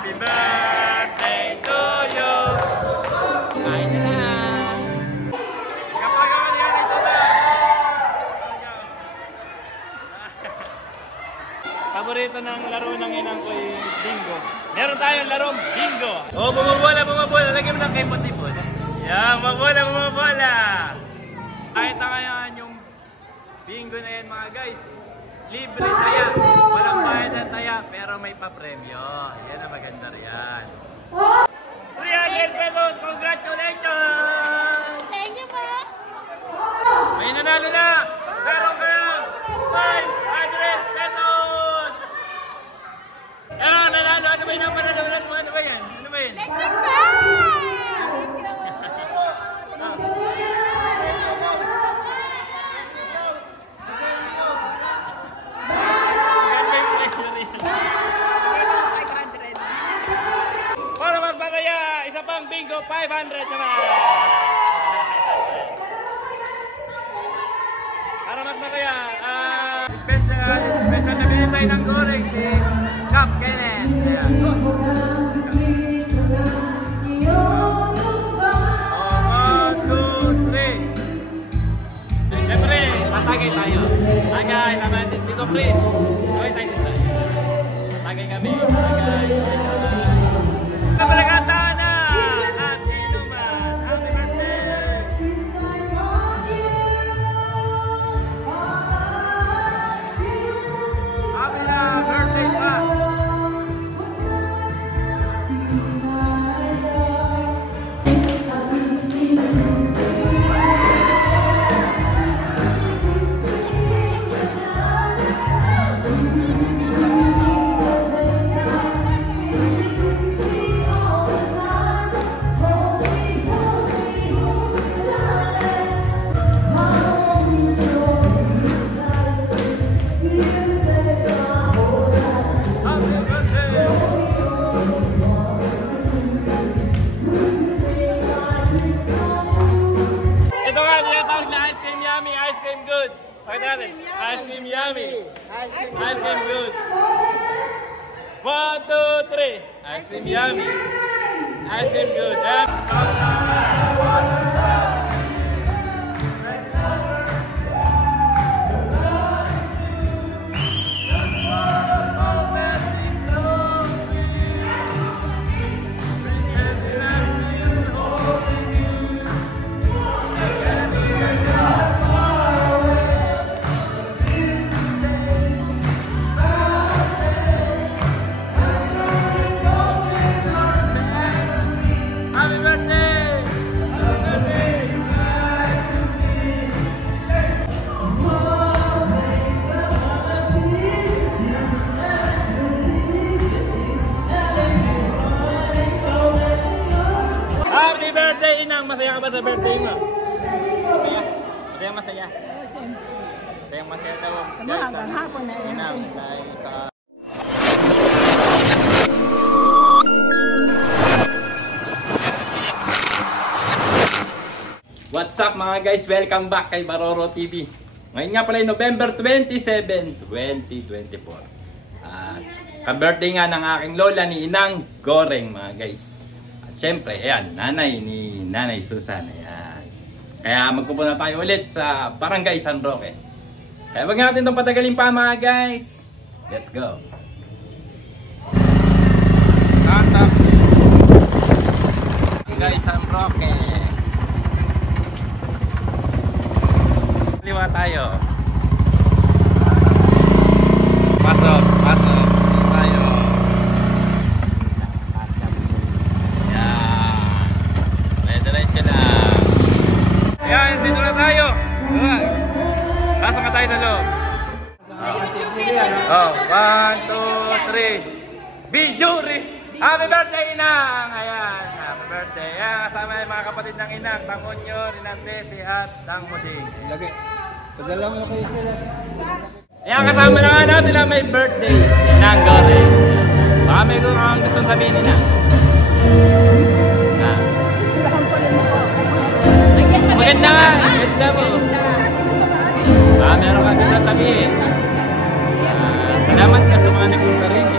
Happy birthday to you. Kain na lang. Kapag ako niyan ito na. Paborito ng laro ng inang ko yung bingo. Meron tayong larong bingo. Oh, bumabola, bumabola. Lagyan mo ng kipot-ipot. Yan, bumabola, bumabola. Kahit na ngayon yung bingo na yan mga guys. Libre taya. Walang bayad ng taya, pero may papremyo. Yan ang maganda riyan. 300 pesos! Congratulations! Thank you po! May nanalo na! Meron ka ng 500 pesos! Nanalo! Ano ba yung napanalunan mo? Ano ba yan? Ano ba yan? Electric fan! Para magpataya, isa pang bingo, 500 naman! Para magpataya, special na binitay ng goreng si Cap Kenneth. Ayan. 1, 2, 3. Siyempre, tatagay tayo. Tagay naman dito, please. Gawin tayo dito. Tagay kami. Tagay. Nabalagatan na! Happy naman! Happy birthday! Happy na birthday pa! Ice cream yummy. Ice cream good. 1, 2, 3. Ice cream yummy. Ice cream good. Happy birthday, Inang! Masaya ka ba sa birthday mo? Masaya? Masaya, masaya? Masaya, masaya daw. Hanggang hapon na yan. Inang, tayo sa... What's up mga guys? Welcome back kay Baroro TV. Ngayon nga pala ay November 27, 2024. At ka-birthday nga ng aking lola ni Inang Goreng mga guys. Siyempre, ayan, nanay ni Nanay Susan. Ayan. Kaya magpupunta tayo ulit sa Barangay San Roque. Kaya wag natin itong patagalin pa mga guys. Let's go. Santa Barangay San Roque. Liwa tayo. Pasok, pasok. Tayo. Ayan, dito na tayo. Pasok na tayo sa loob. Oh, 1, 2, 3. Bijuri! Happy birthday, Inang! Ayan, happy birthday. Ayan, kasama yung mga kapatid ng Inang, Tangonyo, Rinandesi at Tangmuding. Lagi. Padala mo kayo sila. Ayan, kasama na nga natin na may birthday. Inang Goreng. Baka may gusto sabihin, Inang. Maganda nga, maganda mo. Meron ka din sabihin. Salamat ka sa mga nagpunta rin.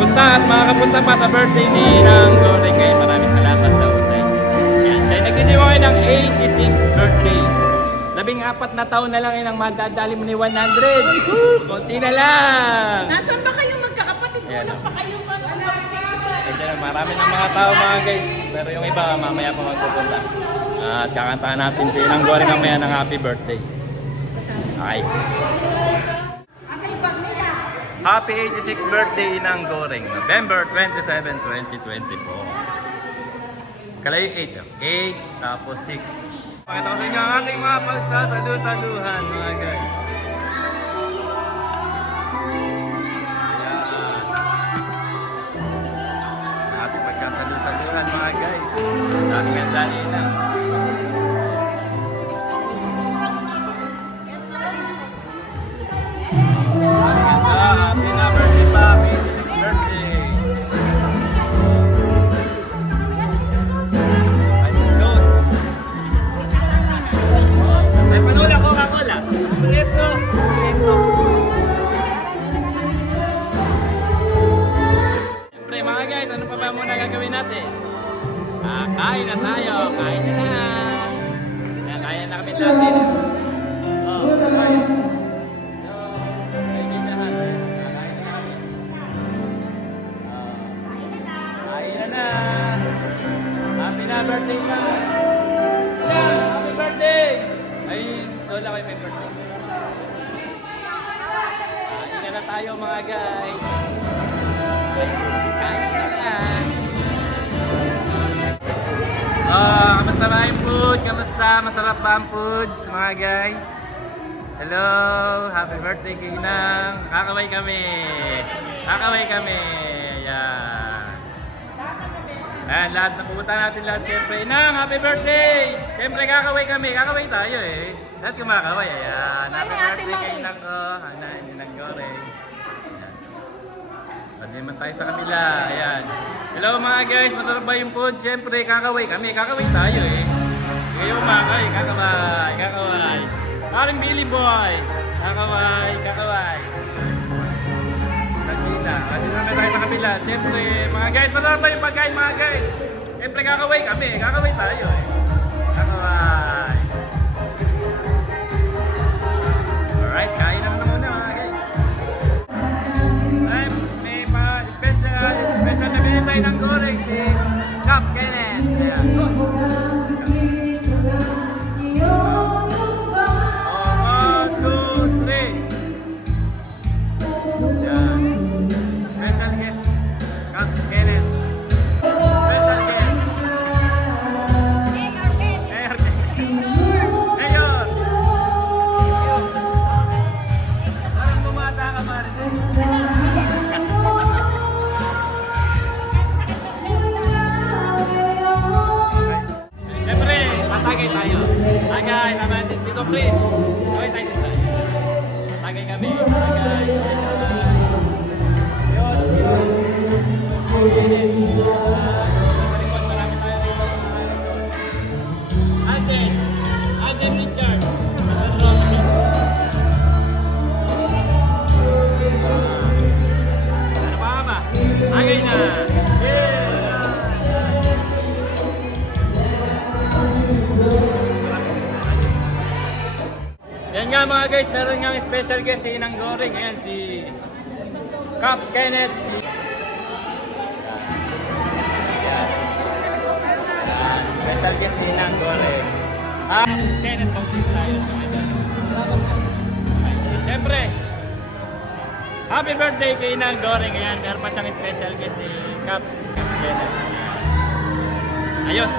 nagpunta at makakapunta pa sa birthday ni Inang Goreng. Kaya maraming salamat daw sa inyo. Yan, siya nagdidiwang ng 86th birthday. 14 na taon na lang Inang, madadali mo ni 100. Konti na lang. Nasaan ba kayong magkakapatid? Kulang pa kayong Marami ng mga tao mga guys. Pero yung iba mamaya pa magpupunta. At kakantahan natin si Inang Goreng mamaya ng happy birthday. Okay. Happy 86th birthday Inang Goreng. November 27, 2024. Kalay 8. 8 tapos 6. Pakita ko sa inyo ang aking mga pagsasalu-saluhan mga guys. Saluhan mga guys. Daming ganda nila. Happy na birthday pa. Happy 86th birthday. Let's go. Ay, panula ko kakola. Let's go. Siyempre mga guys, ano pa ba muna gagawin natin? Kain na tayo, kain na na. Kaya na kami natin. Oh, kain. Kain na kami. Kain na na. Happy na birthday na. Happy birthday! Ay, lola ko yung may birthday. Kain na tayo mga guys. Kain na na. Kamusta ba yung food? Kamusta? Masarap ba ang foods mga guys? Hello! Happy birthday kay Inang! Kakaway kami! Kakaway kami! Yan! Ayan, lahat na pupunta natin lahat siyempre. Inang! Happy birthday! Siyempre kakaway kami! Kakaway tayo eh! Lahat kumakaway. Ayan! Happy birthday kay Inang ko! Inang Goreng! Naman tayo sa kanila. Ayan. Hello mga guys, masarap ba yung food? Siyempre, kakaway kami. Kakaway tayo eh. Kayo umakay. Kakaway. Kakaway. Parang Billy Boy. Kakaway. Kakaway. Nagkita. Kasi naman tayo sa kabila. Siyempre, mga guys, masarap ba yung pagkain mga guys? Siyempre, kakaway kami. Kakaway tayo eh. Kakaway. Alright, kain naman muna mga guys. Special na binitay ng Goreng si Cap Kenneth. Ayan. 1, 2, 3. Ayan. Special guest Cap Kenneth. Special guest Mayor Mayor. Parang tumata ka pa rin. Tagay tayo. Tagay naman dito, Chris. Tagay tayo dito. Tagay kami. Tagay. Yun. Marami tayo dito. Alden. Alden Richard. Ano pa ba? Tagay na. Yan nga mga guys, meron nga special guest si Inang Goreng. Ayan si Cap Kenneth. Special guest si Inang Goreng. Kenneth, complete tayo sa mga. Siyempre, happy birthday kay Inang Goreng. Ayan, meron pa siyang special guest si Cap Kenneth. Ayos!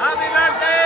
Happy birthday!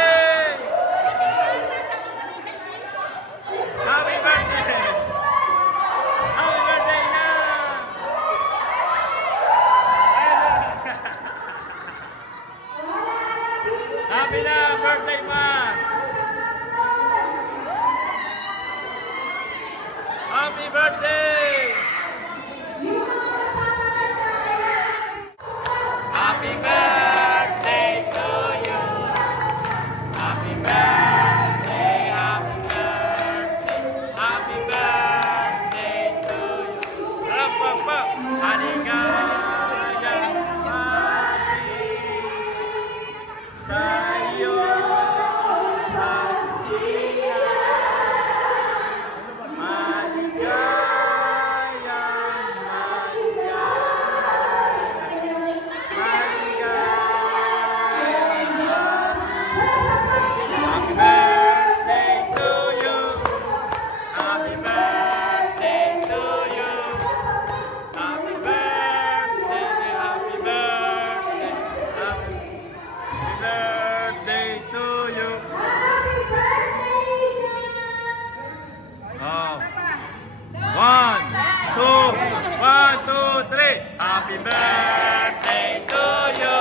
Happy birthday to you.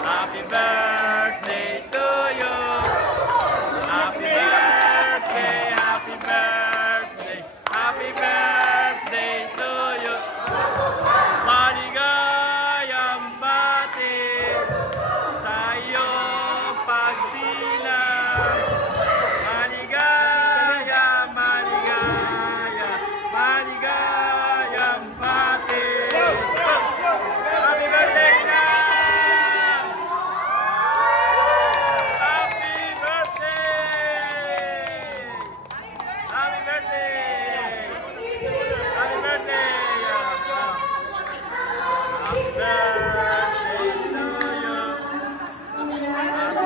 Happy birthday to you. Happy birthday, happy birthday, happy birthday to you. Maligayang bati sa iyong pagsilang. Maligaya, maligaya, maligayang bati. Happy birthday na! Happy birthday! Happy birthday! Happy birthday! Happy birthday to you! Happy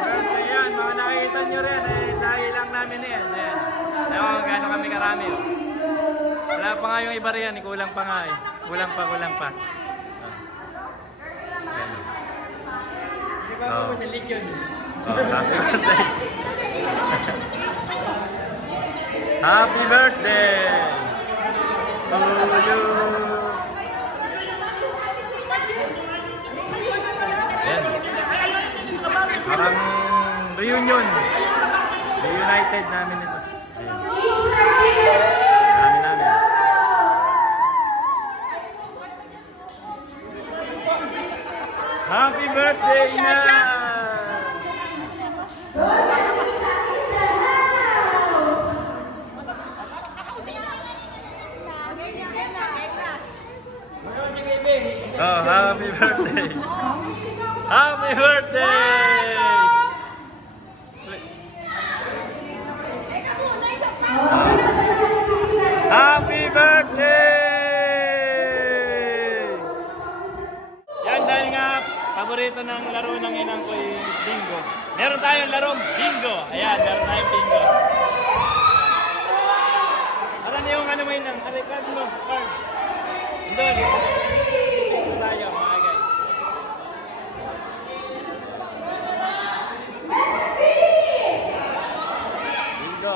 birthday yan! Mga nakikita nyo rin eh. Dahil lang namin yan. Ayan ko gano'n kami karami oh. Wala pa nga yung iba riyan eh. Kulang pa nga eh. Kulang pa. Ayan oh. Oh, happy birthday! Happy birthday to you! Ayan. Parang reunion. Reunited namin ito. Ayan. Namin. Happy birthday na! Oh, happy birthday! Happy birthday! Happy birthday! Yan dahil nga paborito ng laro ng inang ko yung bingo. Meron tayong larong bingo. Ayan, meron tayong bingo. Alam niyo yung ano mo inang? Card mo, card. Doon. Bingo tayo mga guys. Bingo.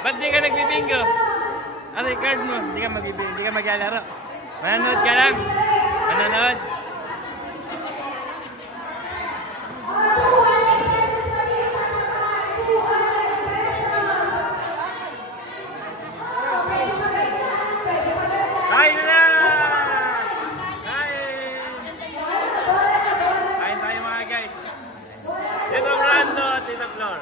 Ba't di ka nagbibingo? Ano yung card mo? Di ka magbibingo, di ka maglalaro. Manonood ka lang. Manonood. Kain na! Kain! Kain tayo mga guys. Tito Brando, Tito Flor.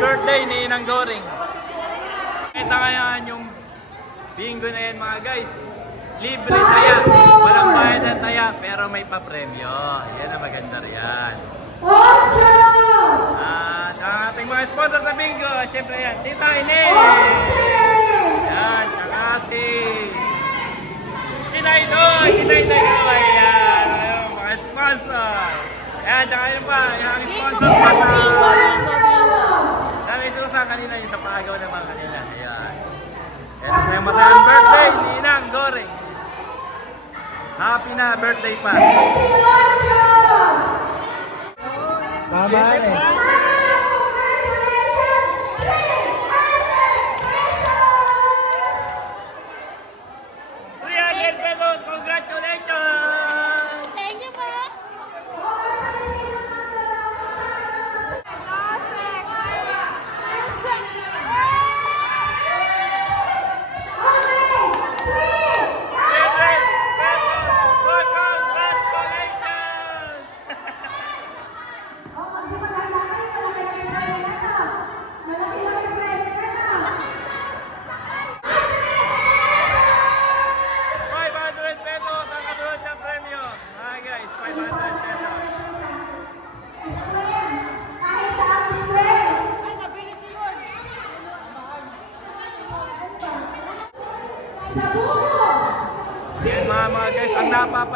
Birthday ni Inang Goring. Kita ngayon yung bingo na yan mga guys. Libre saya. Walang bayad na saya pero may papremyo. Yan ang maganda riyan. At ang ating mga sponsor sa bingo, siyempre yan, Tita Ines. Yan, saka si Tita Idoy. Tita Idoy. Ayan, mga sponsor. Ayan, saka yun pa, yung aming sponsor pa sa kanina yung sa paagaw naman kanila. Ayan. Ito na yung matayang birthday ni Inang Goring. Happy na birthday pa. Tama eh. Congratulations! Thank you po.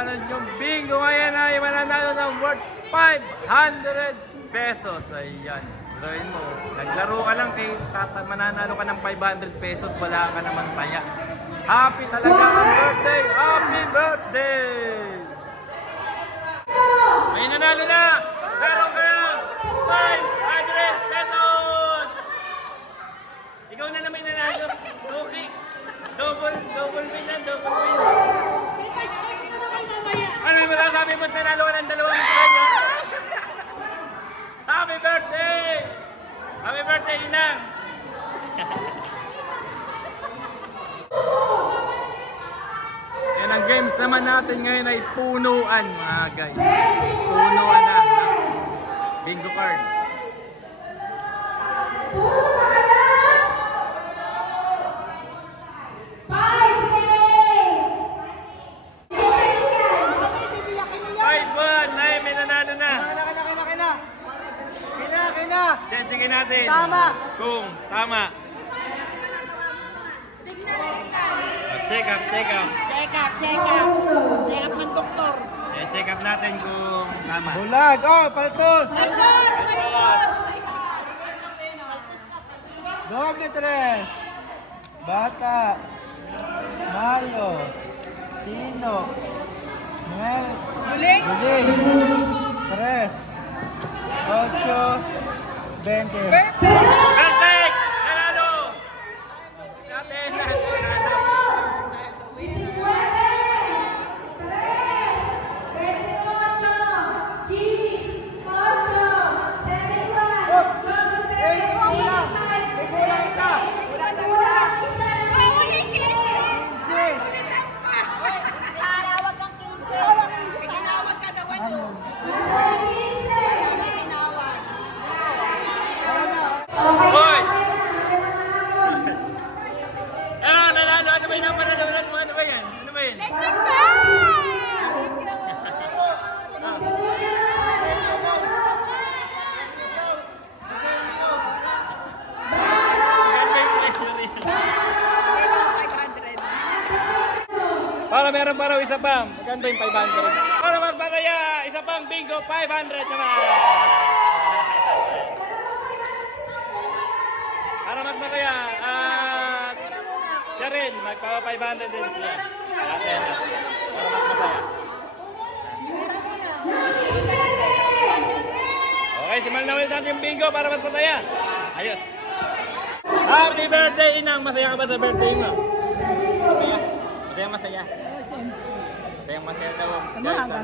napapanood yung bingo ngayon ay mananalo ng worth 500 pesos. Ayan. Gawin mo. Naglaro ka lang kay mananalo ka ng 500 pesos. Wala ka naman taya. Happy talaga ang birthday! Happy birthday! May nanalo na! Meron ka ng 500 pesos! Ikaw na naman nanalo. Suki! Double win yan, double win. Ano yung masasabi mo? Nanalo ka ng 2 kanya? Happy birthday! Happy birthday, Inang! Yan ang games naman natin ngayon ay punuan, mga guys. Punuan na ng bingo card. Checkin natin. Tama. Kung tama. Check up. Check up ng doktor. Check up natin kung tama. Bulag. Oh, palitos. Doble 3. Bata. Mayo. Tino. Mel. Bulig. 3. 8. 20. Perfect! Nanalo! Natin lahat po nanalo. Para meron pa raw isa pang, magkano ba yung 500? Para magpakaya, isa pang bingo, 500 naman! Para magpakaya, at siya rin, magpaka 500 din siya. Atin na, para magpakaya. Okay, simulan na ulit natin yung bingo para magpakaya. Ayos! Happy birthday, Inang! Masaya ka ba sa birthday mo? Masaya? Masaya. Masaya daw dahil sa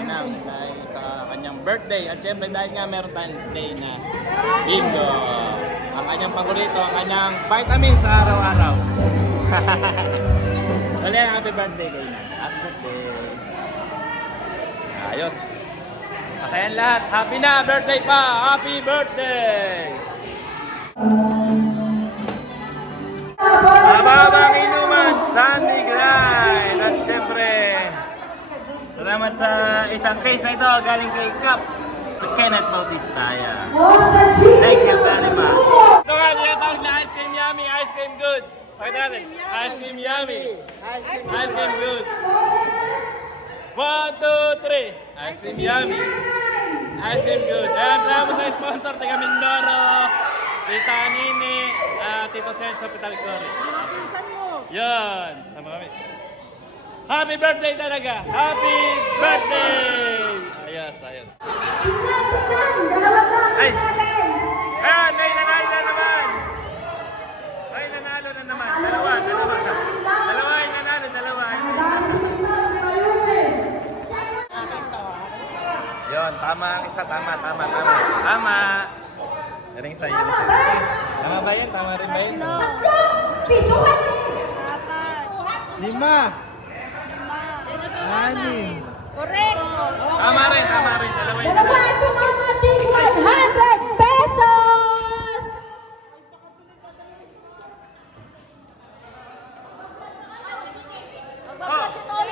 Inang, dahil sa kanyang birthday. At syempre dahil nga meron tayong day na bingo. Ang kanyang paborito, ang kanyang vitamin sa araw-araw. Dali, happy birthday kay Inang. Happy birthday. Ayos. Masayan lahat. Happy na birthday pa. Happy birthday. Mababang inuman, Sandy Grind. At syempre, salamat sa isang case na ito galing kay Cap Kenneth Bautista. Thank you very much. Ito nga, tinatawag na Ice Cream Yummy, Ice Cream Good. Pakita natin, Ice Cream Yummy, Ice Cream Good. 1, 2, 3. Ice Cream Yummy, Ice Cream Good. Ayan, salamat sa sponsor, taga Mindoro, Tita Nini, Tito Senso, Pita Victoria. Yan, sama kami. Happy birthday talaga! Happy birthday! Ayos. Ay! Ayan, may nanalo na naman! May nanalo na naman. Dalawa yung nanalo, dalawa. Yun, tama ang isa, tama. Galing sa'yo. Tama ba yan? Tama rin ba yun? 5. 6. Correct. Tama rin. Dalawa yung Dalawa tumating 100 pesos.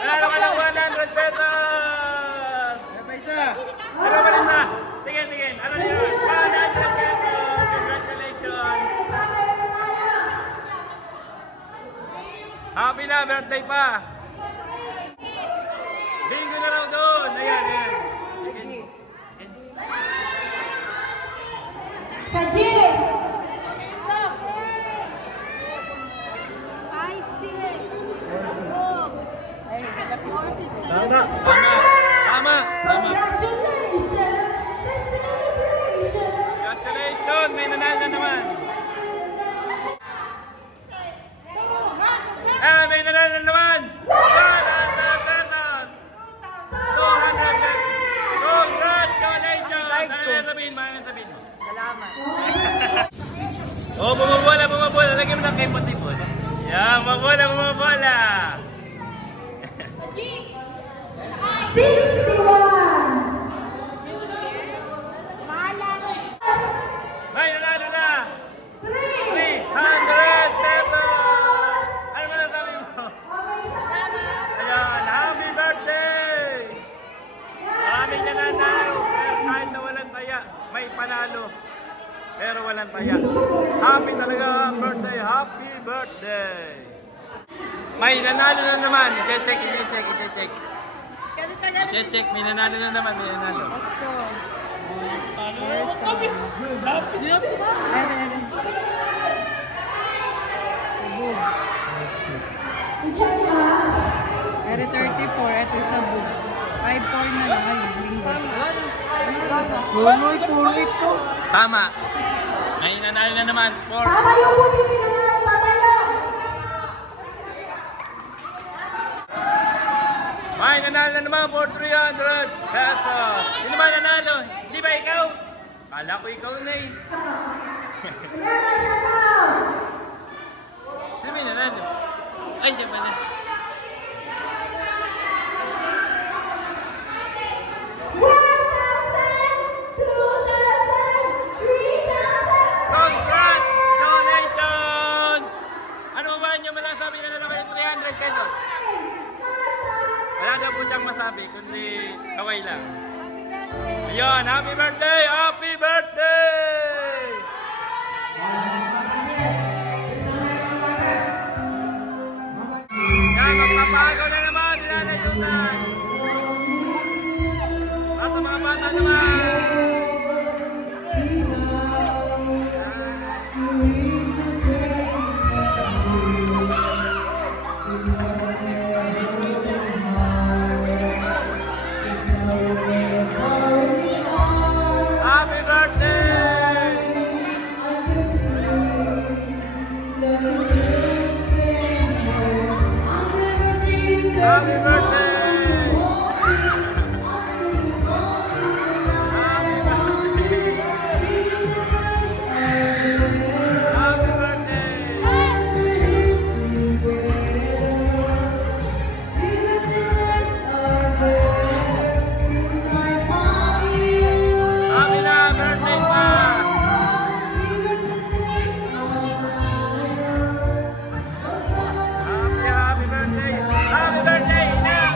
Nanalo ka ng 100 pesos! Ano ba rin na? Tingin. Ano yun? 100 pesos! Congratulations! Happy na birthday pa! Maraming sabihin mo. Salamat. Oh, bumabola, bumabola. Lagyan mo ng kay Potipot. Yan, bumabola, bumabola. 61. Ay, nanalo na. 300 pesos. Ano man ang sabi mo? Ayan, happy birthday. Maraming nananalo. Pero kahit na walang taya, may panalo. Pero walang taya. Happy talaga ang birthday. Happy birthday. May nanalo na naman. I-check. I-check. May nanalo na naman. May nanalo. Pero 34, ito sa book. 5-4 na lang kayo, linggo. Puro ito. Tama. May nanalo na naman. Tama yung puti na patayo. May nanalo na naman for 300 pesos. Sino ba nanalo? Hindi ba ikaw? Kala ko ikaw na eh. Sino may nanalo? Ay, siya pala. Congratulations! Ano ba niyo masasabi na naman yung 300 pesos? Wala daw po siyang masabi, kundi kaway lang. Ayun, happy birthday! Happy birthday! Yan, magpapagaw na naman, nilalayutan. At sa mga bata naman. Happy birthday! Happy birthday! Happy birthday! Happy na birthday pa! Happy birthday! Happy birthday! Now!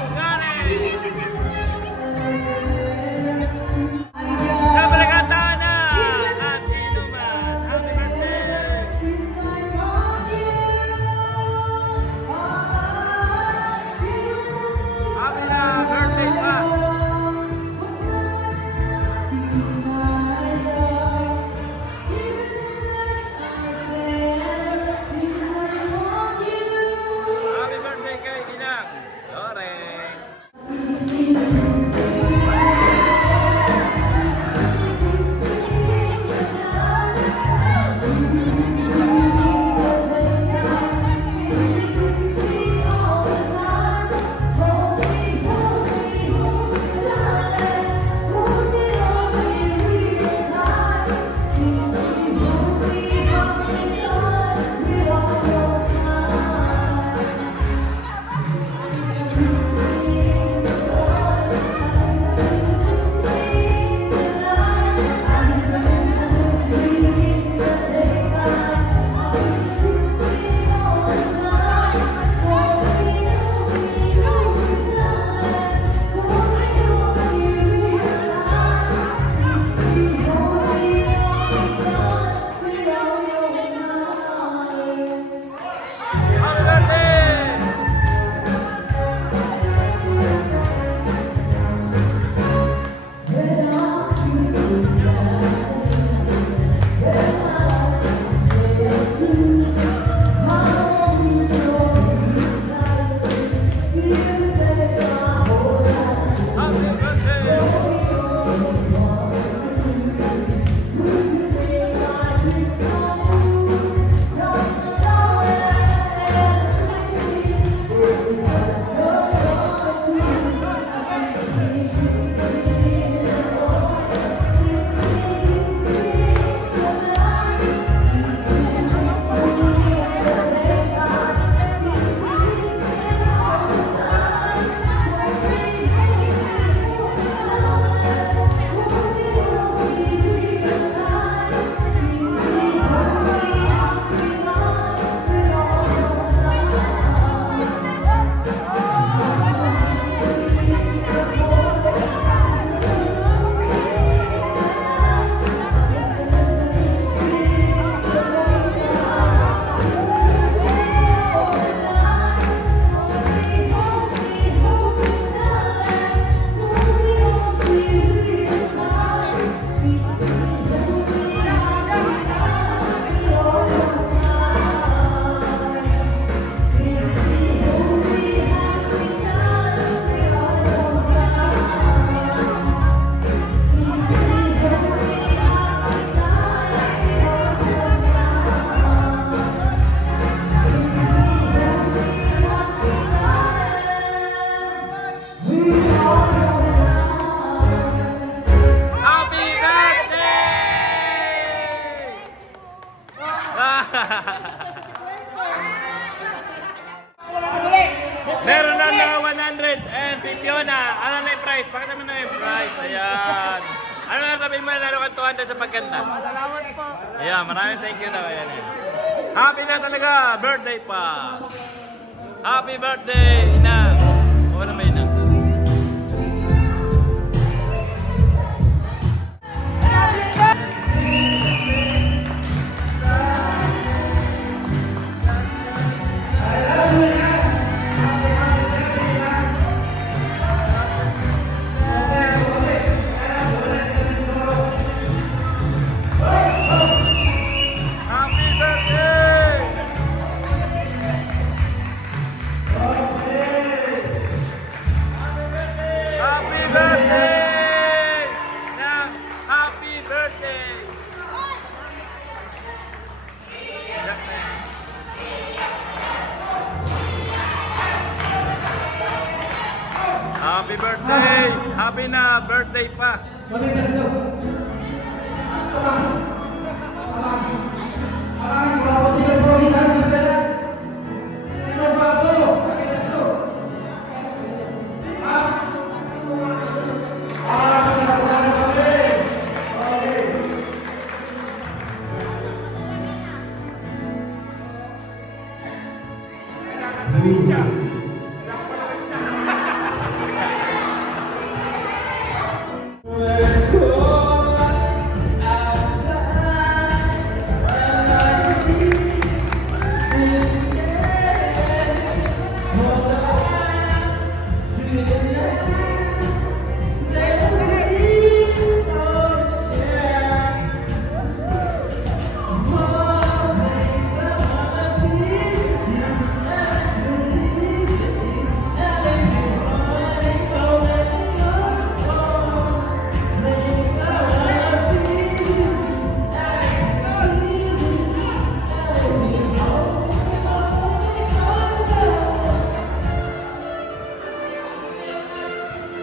Alright, ayan. Ano na sabihin mo, lalo kang 200 sa pagkanta? Salamat po. Ayan, maraming thank you daw. Ayan, eh. Happy na talaga, birthday pa. Happy birthday, Ina. Wala may Ina. Happy birthday! Happy na birthday pa!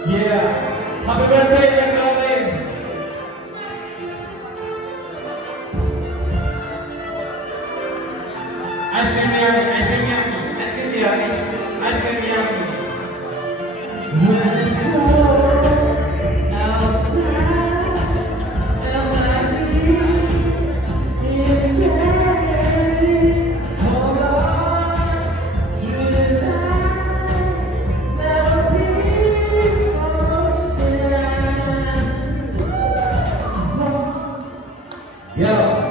Yeah. Happy birthday, Young Darling. Ice cream yummy, ice cream yummy, ice cream yummy, ice cream yummy. When it's cold outside, and I feel in pain, hold on to the light that will be. Yeah.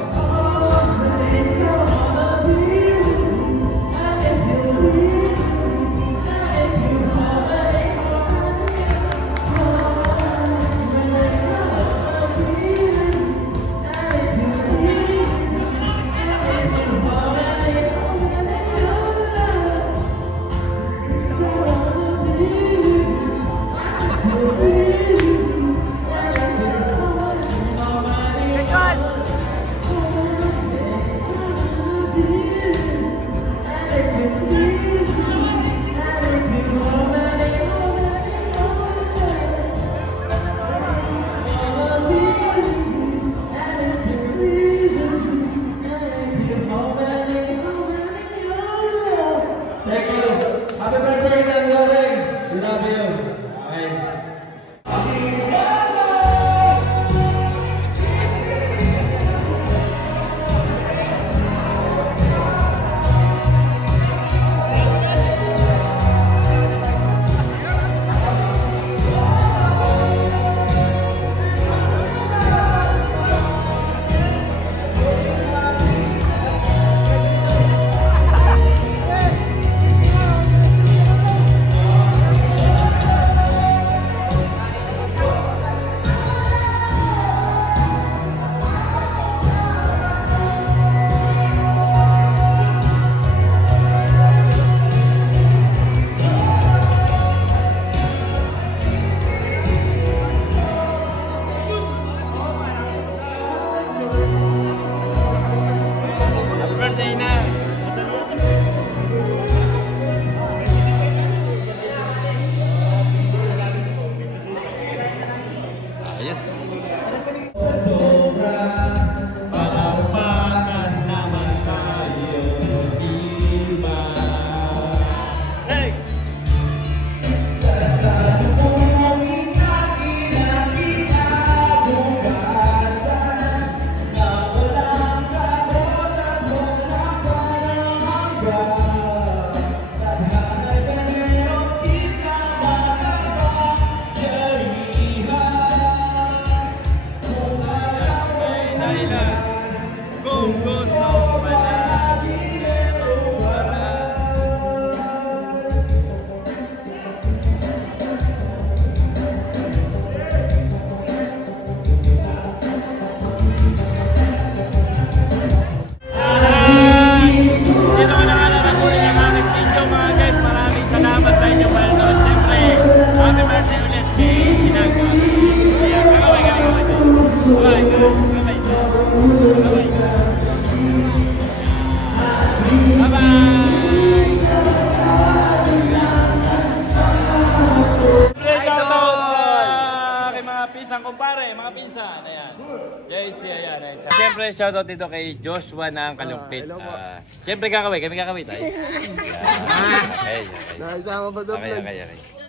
Thank you. Happy birthday, Young Darling. We love you. Bye. pinsan kumpare, mga pinsan. Ayan. JC, ayan. Siyempre, shoutout dito kay Joshua ng Kalumpit. Siyempre, kami kakaway tayo. Okay. Nakasama pa sa vlog. Okay.